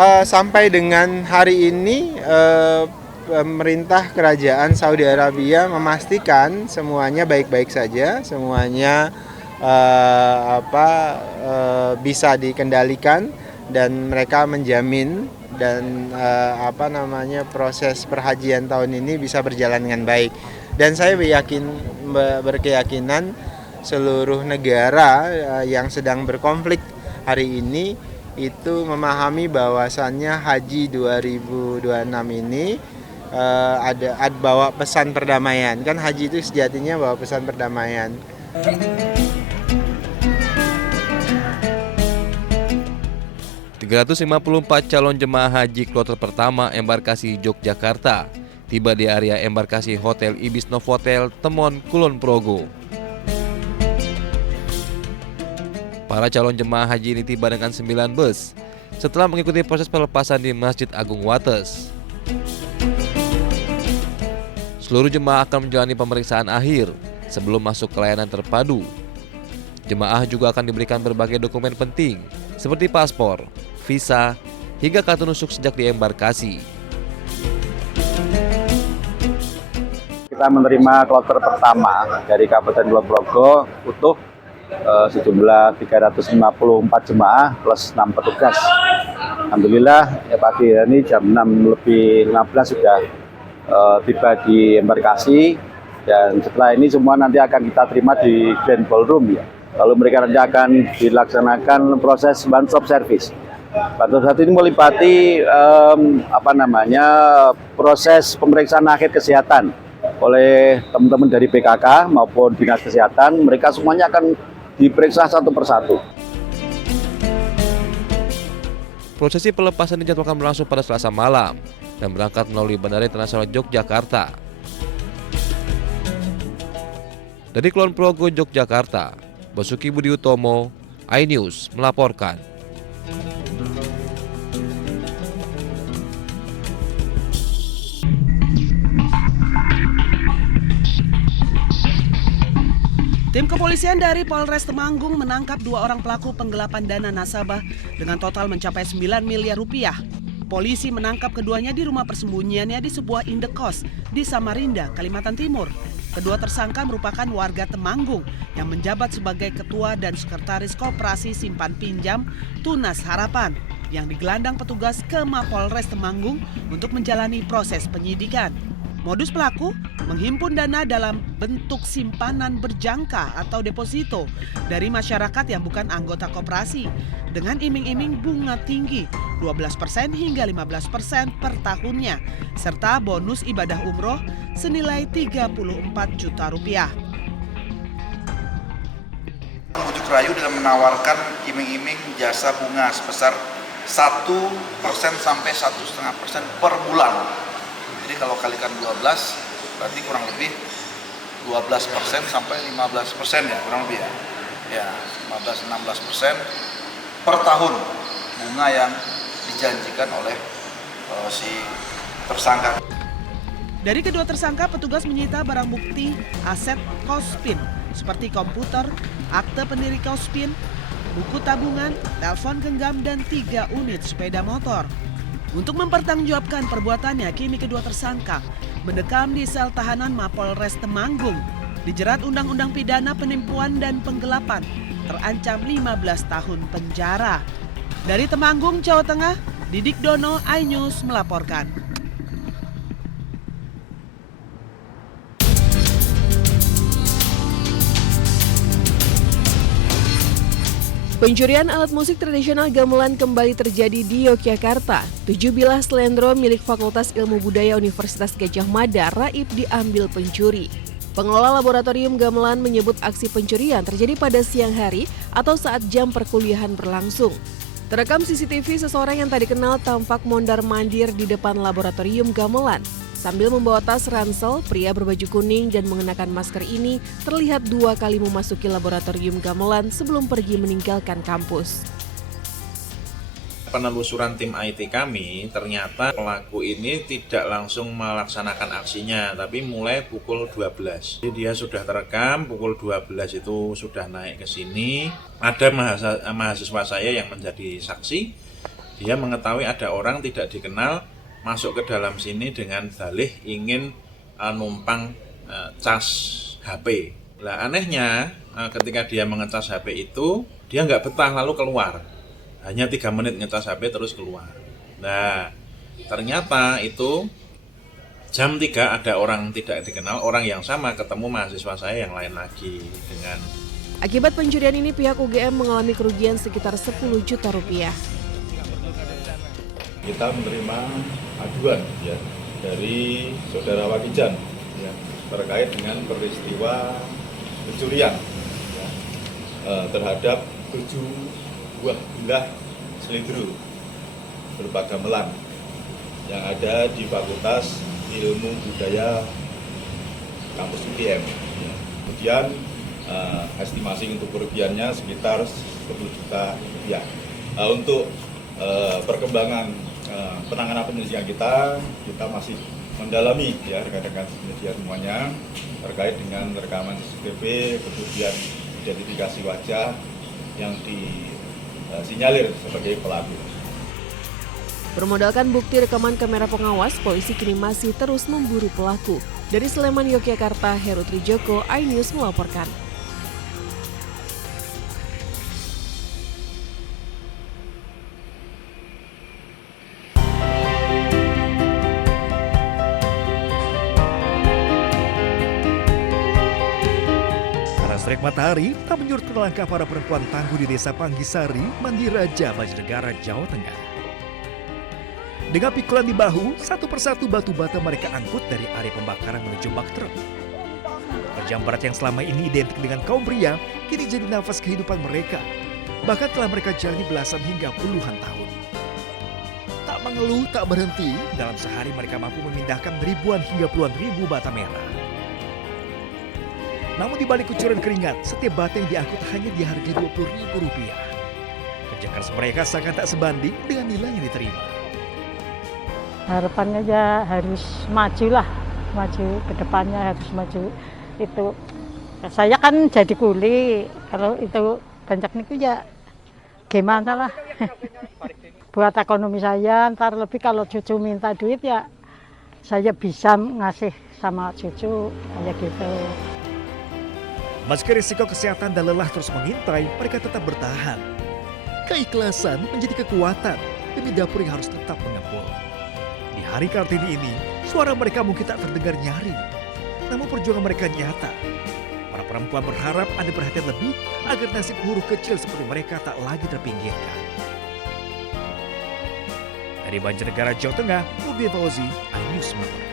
Sampai dengan hari ini pemerintah kerajaan Saudi Arabia memastikan semuanya baik-baik saja, semuanya bisa dikendalikan dan mereka menjamin dan proses perhajian tahun ini bisa berjalan dengan baik. Dan saya berkeyakinan seluruh negara yang sedang berkonflik hari ini itu memahami bahwasannya Haji 2026 ini bawa pesan perdamaian. Kan haji itu sejatinya bawa pesan perdamaian. 354 calon jemaah haji kloter pertama embarkasi Yogyakarta tiba di area embarkasi Hotel Ibis Novotel, Temon, Kulon Progo. Para calon jemaah haji ini tiba dengan 9 bus setelah mengikuti proses pelepasan di Masjid Agung Wates. Seluruh jemaah akan menjalani pemeriksaan akhir sebelum masuk ke layanan terpadu. Jemaah juga akan diberikan berbagai dokumen penting seperti paspor, visa, hingga kartu nusuk sejak di embarkasi. Kita menerima kloter pertama dari Kabupaten Kulon Progo utuh sejumlah 354 jemaah plus 6 petugas. Alhamdulillah ya pagi ini jam 6:15 sudah tiba di embarkasi, dan setelah ini semua nanti akan kita terima di Grand Ballroom ya. Lalu mereka nanti akan dilaksanakan proses one stop service. Pada saat ini meliputi proses pemeriksaan akhir kesehatan oleh teman-teman dari BKK maupun Dinas Kesehatan. Mereka semuanya akan diperiksa satu persatu. Prosesi pelepasan dijadwalkan berlangsung pada Selasa malam dan berangkat melalui Bandara Internasional Yogyakarta. Dari Kulon Progo, Yogyakarta, Basuki Budi Utomo, iNews melaporkan. Tim kepolisian dari Polres Temanggung menangkap 2 orang pelaku penggelapan dana nasabah dengan total mencapai 9 miliar rupiah. Polisi menangkap keduanya di rumah persembunyiannya di sebuah indekos di Samarinda, Kalimantan Timur. Kedua tersangka merupakan warga Temanggung yang menjabat sebagai ketua dan sekretaris Koperasi Simpan Pinjam Tunas Harapan yang digelandang petugas ke Mapolres Temanggung untuk menjalani proses penyidikan. Modus pelaku menghimpun dana dalam bentuk simpanan berjangka atau deposito dari masyarakat yang bukan anggota koperasi dengan iming-iming bunga tinggi 12% hingga 15% per tahunnya serta bonus ibadah umroh senilai 34 juta rupiah. Bujuk rayu dengan menawarkan iming-iming jasa bunga sebesar 1% sampai 1,5% per bulan. Jadi kalau kalikan 12 berarti kurang lebih 12% sampai 15% ya, kurang lebih ya. Ya, 15-16% per tahun bunga yang dijanjikan oleh si tersangka. Dari kedua tersangka, petugas menyita barang bukti aset Kospin seperti komputer, akte pendiri Kospin, buku tabungan, telepon genggam, dan 3 unit sepeda motor. Untuk mempertanggungjawabkan perbuatannya, kini kedua tersangka mendekam di sel tahanan Mapolres Temanggung, dijerat Undang-Undang Pidana Penipuan dan Penggelapan, terancam 15 tahun penjara. Dari Temanggung, Jawa Tengah, Didik Dono, iNews melaporkan. Pencurian alat musik tradisional gamelan kembali terjadi di Yogyakarta. 7 bilah slendro milik Fakultas Ilmu Budaya Universitas Gadjah Mada raib diambil pencuri. Pengelola laboratorium gamelan menyebut aksi pencurian terjadi pada siang hari atau saat jam perkuliahan berlangsung. Terekam CCTV seseorang yang tak dikenal tampak mondar-mandir di depan laboratorium gamelan. Sambil membawa tas ransel, pria berbaju kuning dan mengenakan masker ini terlihat 2 kali memasuki laboratorium gamelan sebelum pergi meninggalkan kampus. Penelusuran tim IT kami, ternyata pelaku ini tidak langsung melaksanakan aksinya, tapi mulai pukul 12. Jadi dia sudah terekam, pukul 12 itu sudah naik ke sini. Ada mahasiswa saya yang menjadi saksi. dia mengetahui ada orang tidak dikenal masuk ke dalam sini dengan dalih ingin numpang cas HP. Lah anehnya ketika dia mengecas HP itu, dia nggak betah lalu keluar. Hanya 3 menit ngecas HP terus keluar. Nah, ternyata itu jam 3 ada orang tidak dikenal, orang yang sama ketemu mahasiswa saya yang lain lagi dengan. Akibat pencurian ini pihak UGM mengalami kerugian sekitar 10 juta rupiah. Kita menerima aduan ya dari saudara Wakijan ya, terkait dengan peristiwa pencurian ya, terhadap 7 buah bilah selindro berupa gamelan yang ada di Fakultas Ilmu Budaya Kampus UGM. Ya. Kemudian estimasi untuk kerugiannya sekitar 10 juta rupiah. Untuk perkembangan penanganan penyelidikan kita masih mendalami ya rekan-rekan media semuanya terkait dengan rekaman CCTV, kemudian identifikasi wajah yang disinyalir sebagai pelaku. Bermodalkan bukti rekaman kamera pengawas, polisi kini masih terus memburu pelaku. Dari Sleman, Yogyakarta, Heru Trijoko, iNews melaporkan. Terik matahari tak menyurutkan langkah para perempuan tangguh di Desa Panggisari, Mandiraja, Banjarnegara, Jawa Tengah. Dengan pikulan di bahu, satu persatu batu bata mereka angkut dari area pembakaran menuju bak truk. Kerjaan berat yang selama ini identik dengan kaum pria, kini jadi nafas kehidupan mereka. Bahkan telah mereka jalani belasan hingga puluhan tahun. Tak mengeluh, tak berhenti, dalam sehari mereka mampu memindahkan ribuan hingga puluhan ribu bata merah. Namun di balik kucuran keringat, setiap bata yang diangkut hanya dihargai Rp20.000. Kerja keras mereka sangat tak sebanding dengan nilai yang diterima. Harapannya ya harus maju lah, maju ke depannya harus maju. Itu saya kan jadi kuli, kalau itu banyak niku ya gimana lah. Buat ekonomi saya, ntar lebih kalau cucu minta duit ya saya bisa ngasih sama cucu kayak gitu. Meski risiko kesehatan dan lelah terus mengintai, mereka tetap bertahan. Keikhlasan menjadi kekuatan demi dapur yang harus tetap mengepul. Di hari Kartini ini, suara mereka mungkin tak terdengar nyaring, namun perjuangan mereka nyata. Para perempuan berharap ada perhatian lebih agar nasib buruh kecil seperti mereka tak lagi terpinggirkan. Dari Banjarnegara, Jawa Tengah, Nurdin Fauzi, iNews melaporkan.